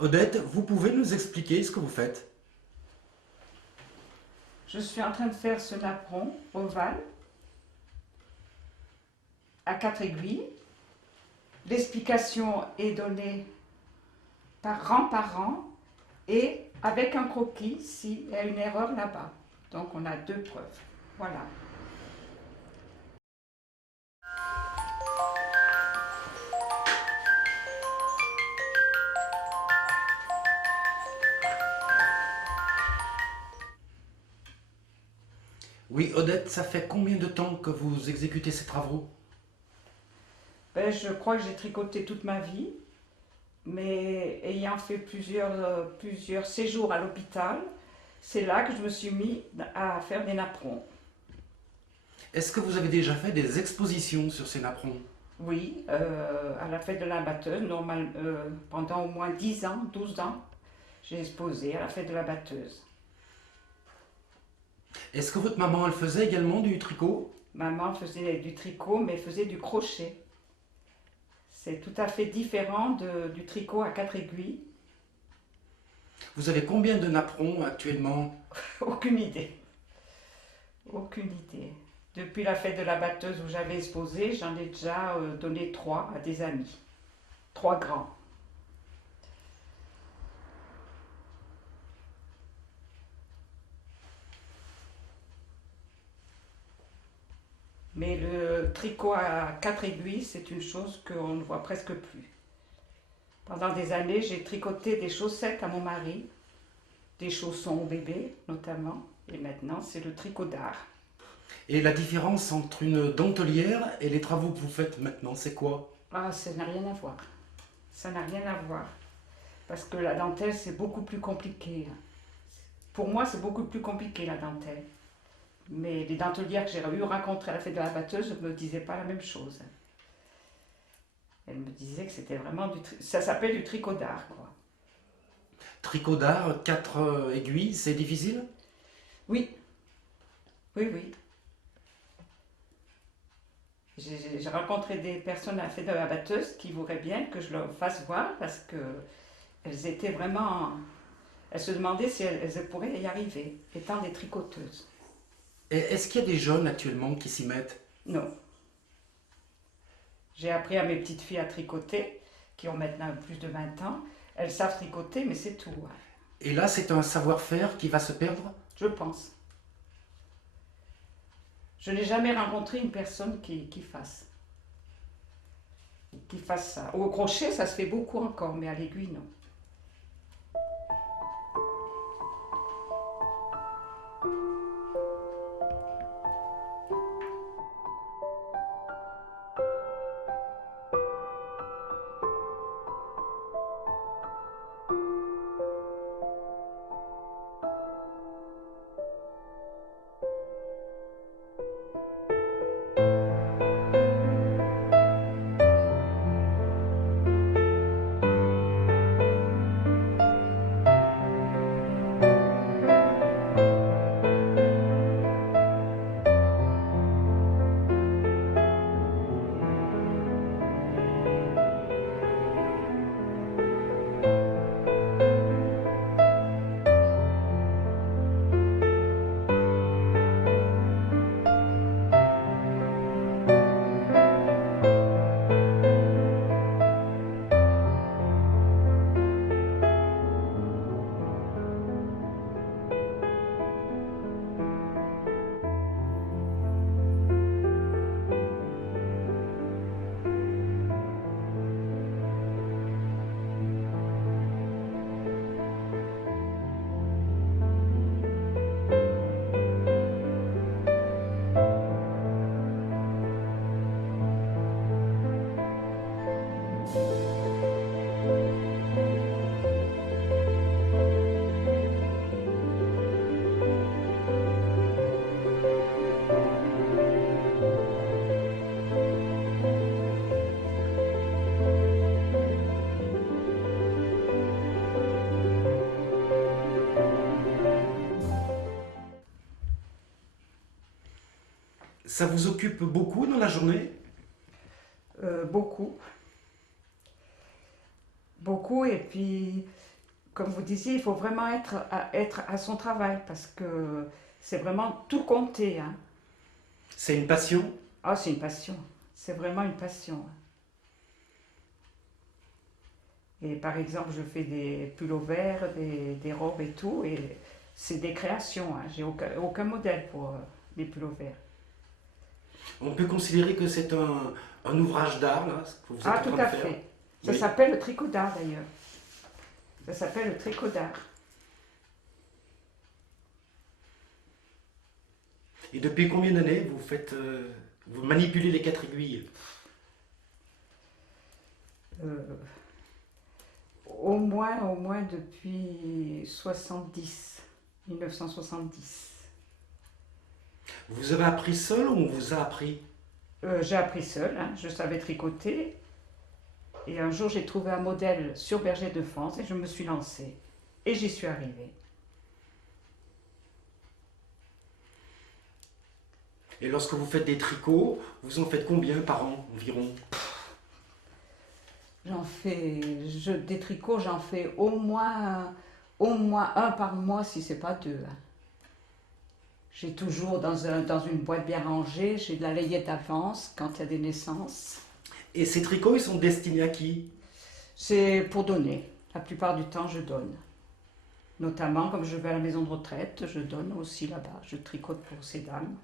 Odette, vous pouvez nous expliquer ce que vous faites? Je suis en train de faire ce napperon ovale à 4 aiguilles. L'explication est donnée par rang et avec un croquis s'il y a une erreur là-bas. Donc on a deux preuves. Voilà. Oui, Odette, ça fait combien de temps que vous exécutez ces travaux? Ben, je crois que j'ai tricoté toute ma vie, mais ayant fait plusieurs séjours à l'hôpital, c'est là que je me suis mis à faire des napperons. Est-ce que vous avez déjà fait des expositions sur ces napperons? Oui, à la fête de la batteuse, pendant au moins 10 ans, 12 ans, j'ai exposé à la fête de la batteuse. Est-ce que votre maman, elle faisait également du tricot? Maman faisait du tricot, mais faisait du crochet. C'est tout à fait différent du tricot à 4 aiguilles. Vous avez combien de napperons actuellement? Aucune idée. Aucune idée. Depuis la fête de la batteuse où j'avais exposé, j'en ai déjà donné 3 à des amis. 3 grands. Mais le tricot à 4 aiguilles, c'est une chose qu'on ne voit presque plus. Pendant des années, j'ai tricoté des chaussettes à mon mari, des chaussons au bébé notamment, et maintenant c'est le tricot d'art. Et la différence entre une dentelière et les travaux que vous faites maintenant, c'est quoi? Ah, ça n'a rien à voir. Ça n'a rien à voir. Parce que la dentelle, c'est beaucoup plus compliqué. Pour moi, c'est beaucoup plus compliqué la dentelle. Mais les dentelières que j'ai eu rencontrées à la fête de la batteuse ne me disaient pas la même chose. Elles me disaient que c'était vraiment ça s'appelle du tricot d'art, quoi. Tricot d'art, 4 aiguilles, c'est difficile? Oui, oui, oui. J'ai rencontré des personnes à la fête de la batteuse qui voudraient bien que je leur fasse voir parce que elles étaient vraiment. Elles se demandaient si elles pourraient y arriver, étant des tricoteuses. Et est-ce qu'il y a des jeunes actuellement qui s'y mettent? Non. J'ai appris à mes petites filles à tricoter, qui ont maintenant plus de 20 ans. Elles savent tricoter, mais c'est tout, hein. Et là, c'est un savoir-faire qui va se perdre? Je pense. Je n'ai jamais rencontré une personne qui fasse ça. Au crochet, ça se fait beaucoup encore, mais à l'aiguille, non. Ça vous occupe beaucoup dans la journée? Beaucoup. Beaucoup, et puis comme vous disiez, il faut vraiment être à son travail parce que c'est vraiment tout compter, hein. C'est une passion? Ah, c'est une passion. C'est vraiment une passion. Et par exemple, je fais des pullovers, des robes et tout, et c'est des créations, hein. J'ai aucun modèle pour les pullovers. On peut considérer que c'est un ouvrage d'art, là, ce que vous êtes Ah, en tout train de à faire. fait. Ça Oui. s'appelle le tricot d'art d'ailleurs. Ça s'appelle le tricot d'art. Et depuis combien d'années vous faites, vous manipulez les quatre aiguilles? Euh, au moins depuis 70, 1970. Vous avez appris seul ou on vous a appris? J'ai appris seule, hein. Je savais tricoter. Et un jour, j'ai trouvé un modèle sur Berger de France et je me suis lancée. Et j'y suis arrivée. Et lorsque vous faites des tricots, vous en faites combien par an environ? Des tricots, j'en fais au moins un par mois si c'est pas deux, hein. J'ai toujours dans une boîte bien rangée, j'ai de la layette d'avance quand il y a des naissances. Et ces tricots, ils sont destinés à qui? C'est pour donner. La plupart du temps, je donne. Notamment, comme je vais à la maison de retraite, je donne aussi là-bas. Je tricote pour ces dames.